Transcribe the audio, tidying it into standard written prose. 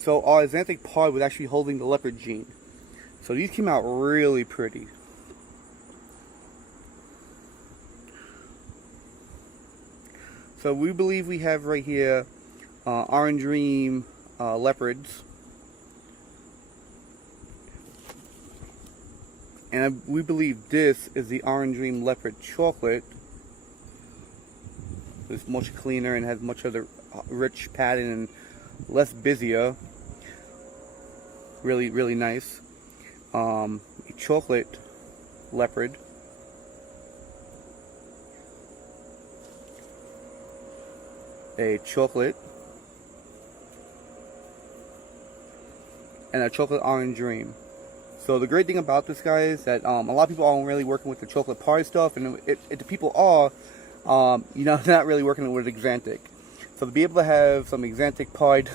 So our Xanthic pod was actually holding the leopard gene. So these came out really pretty. So we believe we have right here Orange Dream leopards. And we believe this is the Orange Dream Leopard Chocolate. It's much cleaner and has much other rich pattern and less busier. Really, really nice. A chocolate leopard. A chocolate. And a chocolate Orange Dream. So the great thing about this, guy, is that a lot of people aren't really working with the chocolate pie stuff, and if the people are, you know, they're not really working with Xanthic. So to be able to have some Xanthic pied